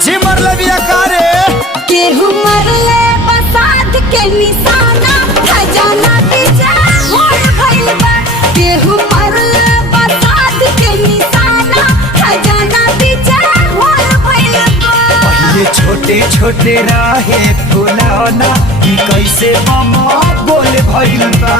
माझी मरले बिया का रे केहू मरले बसात के निशाना खजाना पीछे होड़ भइल बा केहू मरले बसात के निशाना खजाना पीछे होड़ भइल बा ये छोटे छोटे रहे फुलौना ई कैसे मामा बोल भइल बा